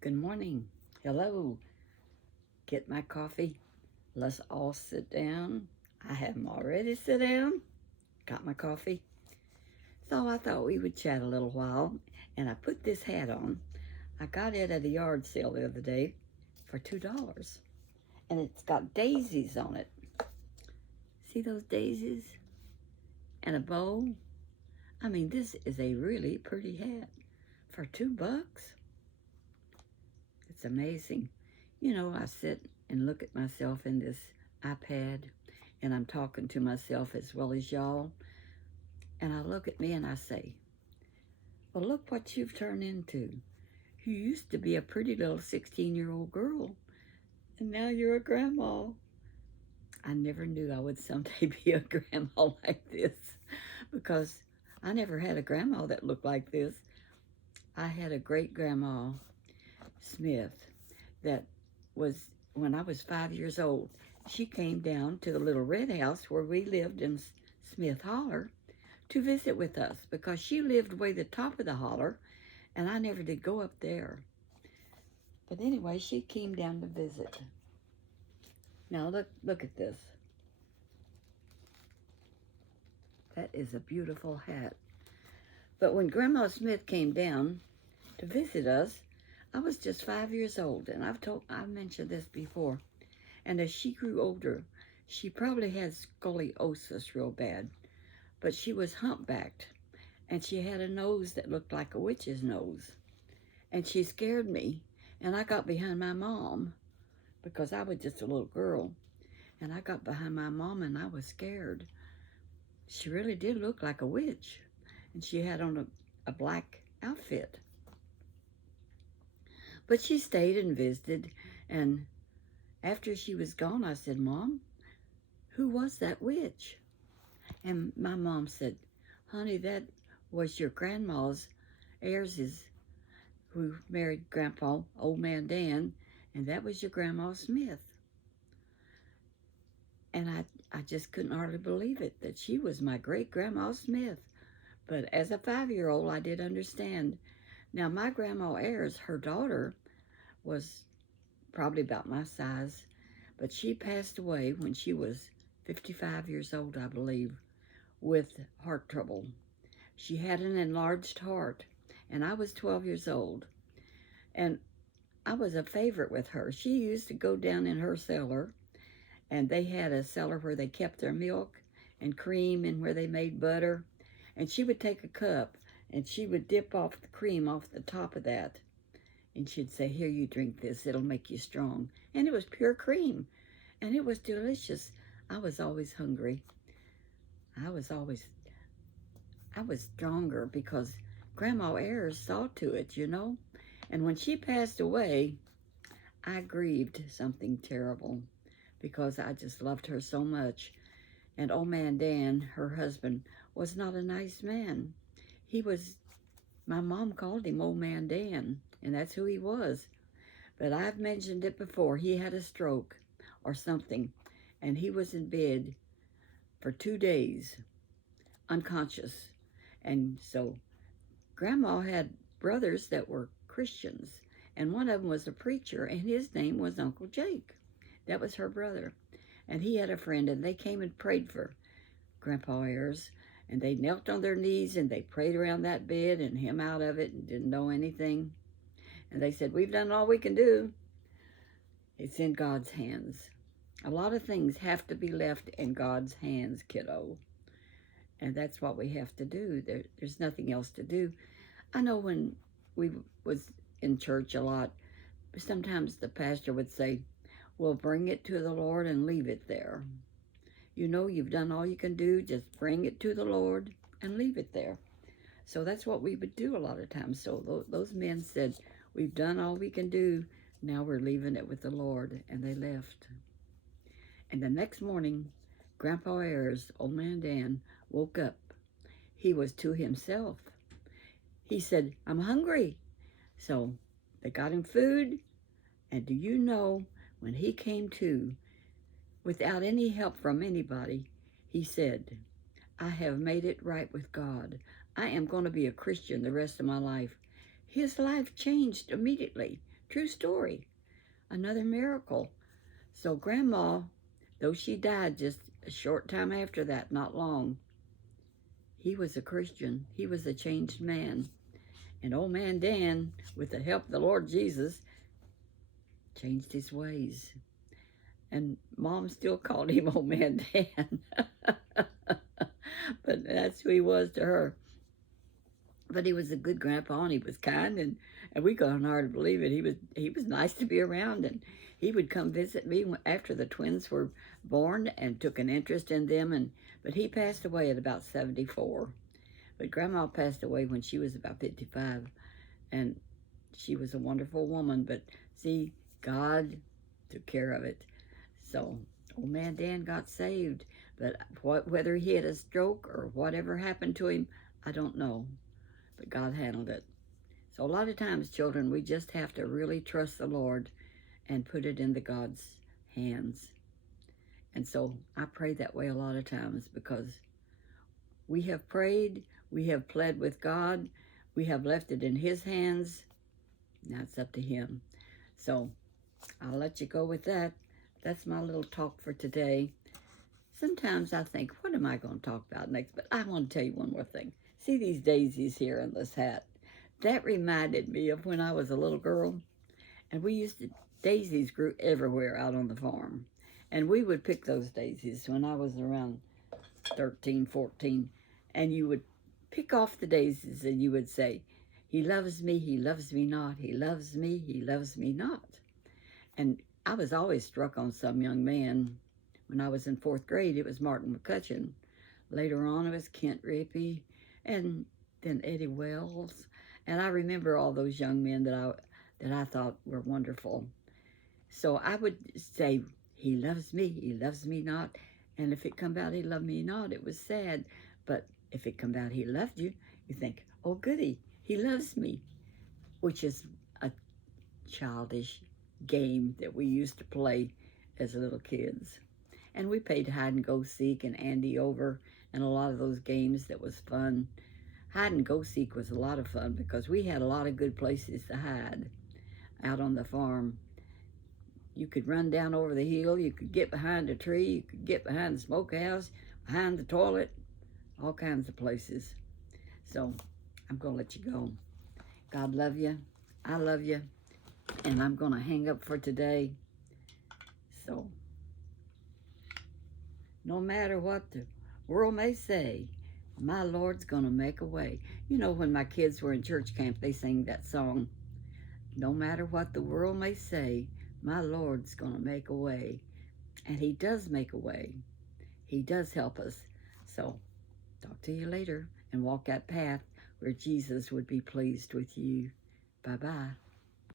Good morning. Hello. Get my coffee. Let's all sit down. I haven't already sit down. Got my coffee. So I thought we would chat a little while. And I put this hat on. I got it at a yard sale the other day for $2. And it's got daisies on it. See those daisies? And a bow. I mean, this is a really pretty hat for $2. It's amazing. You know, I sit and look at myself in this iPad, and I'm talking to myself as well as y'all. And I look at me and I say, well, look what you've turned into. You used to be a pretty little 16-year-old girl, and now you're a grandma. I never knew I would someday be a grandma like this, because I never had a grandma that looked like this. I had a great grandma, Smith, that was, when I was 5 years old, she came down to the little red house where we lived in Smith Holler to visit with us, because she lived way the top of the holler and I never did go up there. But anyway, she came down to visit. Now look at this. That is a beautiful hat. But when Grandma Smith came down to visit us, I was just 5 years old, and I've mentioned this before. And as she grew older, she probably had scoliosis real bad, but she was humpbacked, and she had a nose that looked like a witch's nose. And she scared me, and I got behind my mom, because I was just a little girl, and I got behind my mom, and I was scared. She really did look like a witch, and she had on a black outfit. But she stayed and visited, and after she was gone, I said, Mom, who was that witch? And my mom said, honey, that was your grandma's, Ayres's, who married Grandpa, Old Man Dan, and that was your Grandma Smith. And I just couldn't hardly believe it, that she was my great-grandma Smith. But as a 5-year-old, I did understand. Now, my Grandma Ayres, her daughter, was probably about my size, but she passed away when she was 55 years old, I believe, with heart trouble. She had an enlarged heart, and I was 12 years old. And I was a favorite with her. She used to go down in her cellar, and they had a cellar where they kept their milk and cream and where they made butter. And she would take a cup, and she would dip off the cream off the top of that. And she'd say, here, you drink this. It'll make you strong. And it was pure cream, and it was delicious. I was always hungry. I was stronger because Grandma Ayres saw to it, you know. And when she passed away, I grieved something terrible because I just loved her so much. And Old Man Dan, her husband, was not a nice man. My mom called him Old Man Dan, and that's who he was. But I've mentioned it before. He had a stroke or something, and he was in bed for 2 days, unconscious. And so Grandma had brothers that were Christians, and one of them was a preacher, and his name was Uncle Jake. That was her brother. And he had a friend, and they came and prayed for Grandpa Ayres, and they knelt on their knees, and they prayed around that bed and him out of it and didn't know anything. And they said, we've done all we can do. It's in God's hands. A lot of things have to be left in God's hands, kiddo. And that's what we have to do. There's nothing else to do. I know when we was in church a lot, sometimes the pastor would say, well, bring it to the Lord and leave it there. You know, you've done all you can do. Just bring it to the Lord and leave it there. So that's what we would do a lot of times. So those men said, we've done all we can do. Now we're leaving it with the Lord. And they left. And the next morning, Grandpa Ayres, Old Man Dan, woke up. He was to himself. He said, I'm hungry. So they got him food. And do you know, when he came to, without any help from anybody, he said, I have made it right with God. I am going to be a Christian the rest of my life. His life changed immediately True story. Another miracle. So Grandma, though she died just a short time after that, not long, he was a Christian. He was a changed man. And old man Dan, with the help of the Lord Jesus, changed his ways. And Mom still called him old man Dan. But that's who he was to her. But he was a good grandpa, and he was kind, and we couldn't hardly believe it. He was nice to be around, and he would come visit me after the twins were born and took an interest in them. But he passed away at about 74. But Grandma passed away when she was about 55, and she was a wonderful woman. But see, God took care of it. So old man Dan got saved, but whether he had a stroke or whatever happened to him, I don't know. But God handled it. So a lot of times, children, we just have to really trust the Lord and put it into God's hands. And so I pray that way a lot of times, because we have prayed, we have pled with God, we have left it in His hands. Now it's up to Him. So I'll let you go with that. That's my little talk for today. Sometimes I think, what am I going to talk about next? But I want to tell you one more thing. See these daisies here in this hat? That reminded me of when I was a little girl. And daisies grew everywhere out on the farm. And we would pick those daisies when I was around 13, 14. And you would pick off the daisies and you would say, he loves me not. He loves me not. And I was always struck on some young man. When I was in 4th grade, it was Martin McCutcheon. Later on, it was Kent Rippey, and then Eddie Wells. And I remember all those young men that I thought were wonderful. So I would say, he loves me not. And if it come out, he loved me not, it was sad. But if it come out, he loved you, you think, oh, goody, he loves me, which is a childish game that we used to play as little kids. And we played hide and go seek and Andy over and a lot of those games that was fun. Hide and go seek was a lot of fun because we had a lot of good places to hide out on the farm. You could run down over the hill, you could get behind a tree, you could get behind the smokehouse, behind the toilet, all kinds of places. So I'm going to let you go. God love you. I love you. And I'm going to hang up for today. So no matter what the world may say, my Lord's going to make a way. You know, when my kids were in church camp, they sang that song, no matter what the world may say, my Lord's going to make a way. And He does make a way. He does help us. So talk to you later and walk that path where Jesus would be pleased with you. Bye-bye.